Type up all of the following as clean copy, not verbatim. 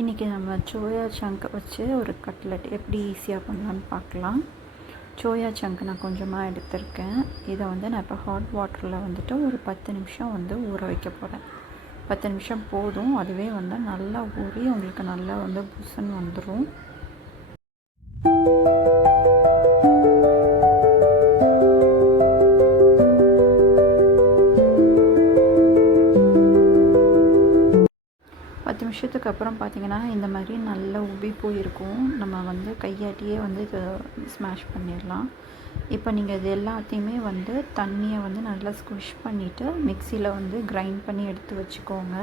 இன்றைக்கி நம்ம soya chunk வச்சு ஒரு கட்லெட் எப்படி ஈஸியாக பண்ணலான்னு பார்க்கலாம். சோயா சங்க் நான் கொஞ்சமாக எடுத்திருக்கேன். இதை நான் இப்போ ஹாட் வாட்டரில் ஒரு 10 நிமிஷம் ஊற வைக்க போகிறேன். 10 நிமிஷம் போதும். அதுவே நல்லா ஊறி உங்களுக்கு நல்லா புஷ்ஷுன்னு வந்துடும். நிமிஷத்துக்கு அப்புறம் பார்த்திங்கன்னா இந்த மாதிரி நல்லா உப்பி போயிருக்கும். நம்ம கையாட்டியே இதை ஸ்மாஷ் பண்ணிடலாம். இப்போ நீங்கள் இது எல்லாத்தையுமே தண்ணியை நல்லா ஸ்குவிஷ் பண்ணிவிட்டு மிக்சியில் கிரைண்ட் பண்ணி எடுத்து வச்சுக்கோங்க.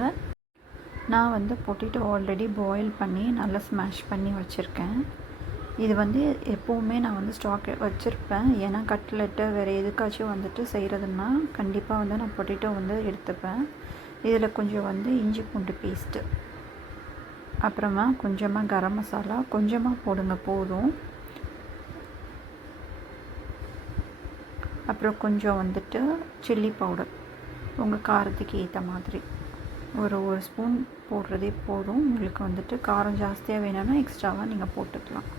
நான் பொட்டேட்டோ ஆல்ரெடி பாயில் பண்ணி நல்லா ஸ்மாஷ் பண்ணி வச்சுருக்கேன். இது எப்போவுமே நான் ஸ்டாக் வச்சுருப்பேன். ஏன்னா கட்லெட்டு வேறு எதுக்காச்சும் செய்கிறதுன்னா கண்டிப்பாக நான் பொட்டேட்டோ எடுத்துப்பேன். இதில் கொஞ்சம் இஞ்சி பூண்டு பேஸ்ட்டு, அப்புறமா கொஞ்சமாக கரம் மசாலா கொஞ்சமாக போடுங்க போதும். அப்புறம் கொஞ்சம் சில்லி பவுடர் உங்கள் காரத்துக்கு ஏற்ற மாதிரி ஒரு ஸ்பூன் போடுறதே போதும். உங்களுக்கு காரம் ஜாஸ்தியாக வேணும்னா எக்ஸ்ட்ராவாக நீங்கள் போட்டுக்கலாம்.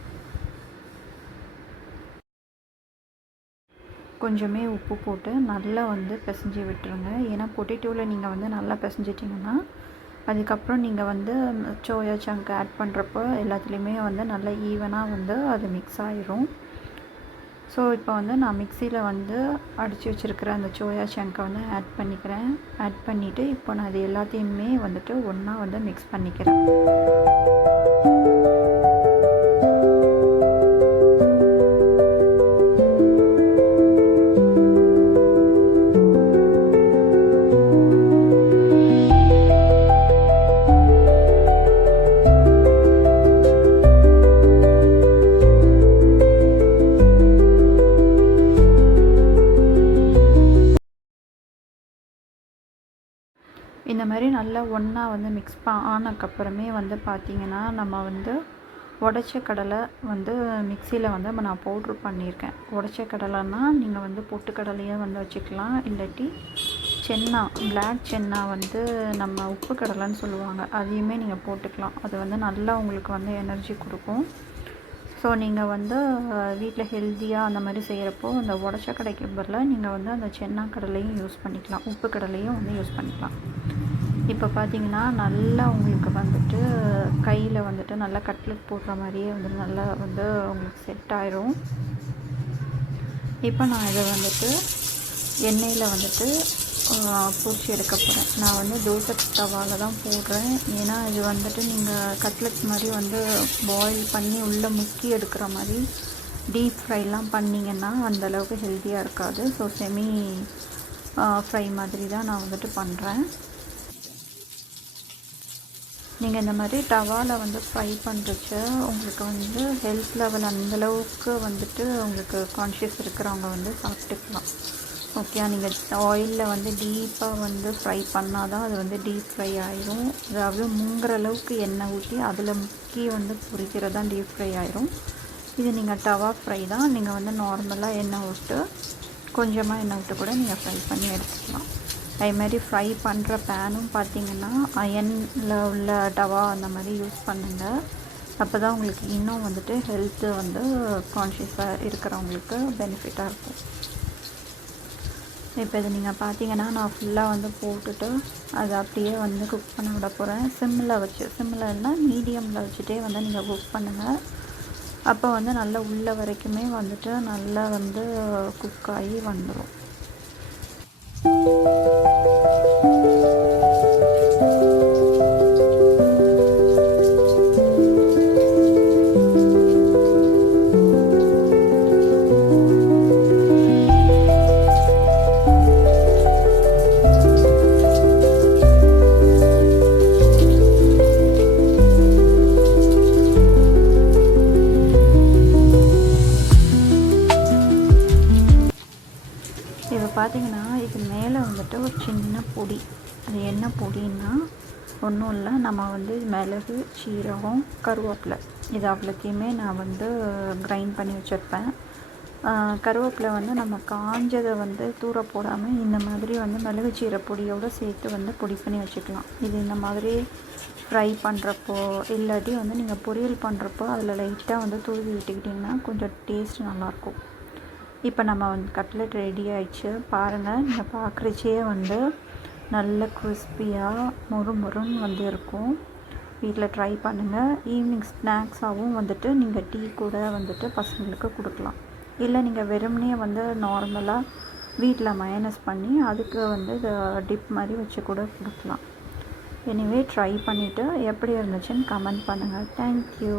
கொஞ்சமே உப்பு போட்டு நல்லா பிசைஞ்சு விட்டுருங்க. ஏன்னா பொட்டேட்டோவில் நீங்கள் நல்லா பிசைஞ்சிட்டிங்கன்னா அதுக்கப்புறம் நீங்கள் சோயா சங்க் ஆட் பண்ணுறப்போ எல்லாத்துலேயுமே நல்லா ஈவனாக அது மிக்ஸ் ஆகிரும். ஸோ இப்போ நான் மிக்சியில் அடித்து வச்சுருக்கிற அந்த சோயா சங்கை ஆட் பண்ணிக்கிறேன். ஆட் பண்ணிவிட்டு இப்போ நான் அது எல்லாத்தையுமே ஒன்றா மிக்ஸ் பண்ணிக்கிறேன். இந்த மாதிரி நல்லா ஒன்றா மிக்ஸ் ஆனதுக்கப்புறமே பார்த்திங்கன்னா நம்ம உடச்ச கடலை மிக்சியில் நான் பவுட்ரு பண்ணியிருக்கேன். உடச்ச கடலைன்னா நீங்கள் பொட்டுக்கடலையே வச்சுக்கலாம். இல்லாட்டி சென்னா, பிளாக் சென்னா நம்ம உப்பு கடலைன்னு சொல்லுவாங்க, அதையுமே நீங்கள் போட்டுக்கலாம். அது நல்லா உங்களுக்கு எனர்ஜி கொடுக்கும். ஸோ நீங்கள் வீட்டில் ஹெல்த்தியாக அந்த மாதிரி செய்கிறப்போ அந்த உடச்ச கடைக்கு பதிலாக நீங்கள் அந்த சென்னா கடலையும் யூஸ் பண்ணிக்கலாம், உப்பு கடலையும் யூஸ் பண்ணிக்கலாம். இப்போ பார்த்தீங்கன்னா நல்லா உங்களுக்கு கையில் நல்லா கட்லெட் போடுற மாதிரியே நல்லா உங்களுக்கு செட் ஆயிரும். இப்போ நான் இதை எண்ணெயில் பொரிச்சு எடுக்க போகிறேன். நான் தோசை தவாவில் தான் போடுறேன். ஏன்னா இது நீங்கள் கட்லெட் மாதிரி பாயில் பண்ணி உள்ளே முக்கி எடுக்கிற மாதிரி டீப் ஃப்ரைலாம் பண்ணிங்கன்னா அந்தளவுக்கு ஹெல்த்தியாக இருக்காது. ஸோ செமி ஃப்ரை மாதிரி தான் நான் பண்ணுறேன். நீங்கள் இந்த மாதிரி டவாவில் ஃப்ரை பண்ணுறச்ச உங்களுக்கு ஹெல்த் லெவல் அந்தளவுக்கு உங்களுக்கு கான்ஷியஸ் இருக்கிறவங்க சாப்பிட்டுக்கலாம். ஓகே, நீங்கள் ஆயிலில் டீப்பாக ஃப்ரை பண்ணால் தான் அது டீப் ஃப்ரை ஆயிரும். அதாவது முங்குற அளவுக்கு எண்ணெய் ஊற்றி அதில் முக்கி பொரிக்கிறது தான் டீப் ஃப்ரை ஆயிரும். இது நீங்கள் டவா ஃப்ரை தான். நீங்கள் நார்மலாக எண்ணெய் விட்டு கொஞ்சமாக எண்ணெய் விட்டு கூட நீங்கள் ஃப்ரை பண்ணி எடுத்துக்கலாம். அதேமாதிரி ஃப்ரை பண்ணுற பேனும் பார்த்திங்கன்னா அயனில் உள்ள டவா அந்த மாதிரி யூஸ் பண்ணுங்கள். அப்போ தான் உங்களுக்கு இன்னும் ஹெல்த்து கான்ஷியஸாக இருக்கிறவங்களுக்கு பெனிஃபிட்டாக இருக்கும். இப்போ இது நீங்கள் பார்த்தீங்கன்னா நான் ஃபுல்லாக போட்டுட்டு அதை அப்படியே குக் பண்ண விட போகிறேன். சிம்மில் இல்லைனா மீடியமில் வச்சுட்டே நீங்கள் குக் பண்ணுங்கள். அப்போ நல்லா உள்ள வரைக்குமே நல்லா குக் ஆகி வந்துடும். இப்போ பார்த்தீங்கன்னா இது மேலே ஒரு சின்ன பொடி, அது என்ன பொடின்னா ஒன்றும் இல்லை, நம்ம மிளகு, சீரகம், கருவேப்பிலை இது அவ்வளோத்தையுமே நான் கிரைண்ட் பண்ணி வச்சுருப்பேன். கருவேப்பிலை நம்ம காஞ்சதை தூர போடாமல் இந்த மாதிரி மிளகு சீரக பொடியோடு சேர்த்து பொடி பண்ணி வச்சுக்கலாம். இது இந்த மாதிரி ஃப்ரை பண்ணுறப்போ இல்லாட்டி வந்து நீங்கள் பொரியல் பண்ணுறப்போ அதில் லைட்டாக வந்து தூவி விட்டுக்கிட்டிங்கன்னா கொஞ்சம் டேஸ்ட் நல்லாயிருக்கும். இப்போ நம்ம வந்து கட்லெட் ரெடி ஆயிடுச்சு பாருங்கள். நீங்கள் பார்க்குறச்சே வந்து நல்ல கிறிஸ்பியாக மொறுன்னு வந்து இருக்கும். வீட்டில் ட்ரை பண்ணுங்கள். ஈவினிங் ஸ்நாக்ஸாகவும் வந்துட்டு நீங்கள் டீ கூட வந்துட்டு பசங்களுக்கு கொடுக்கலாம். இல்லை நீங்கள் வெறுமனே வந்து நார்மலாக வீட்டில் மயனஸ் பண்ணி அதுக்கு வந்து இதை டிப் மாதிரி வச்சு கூட கொடுக்கலாம். எனிவே ட்ரை பண்ணிவிட்டு எப்படி இருந்துச்சுன்னு கமெண்ட் பண்ணுங்கள். தேங்க்யூ.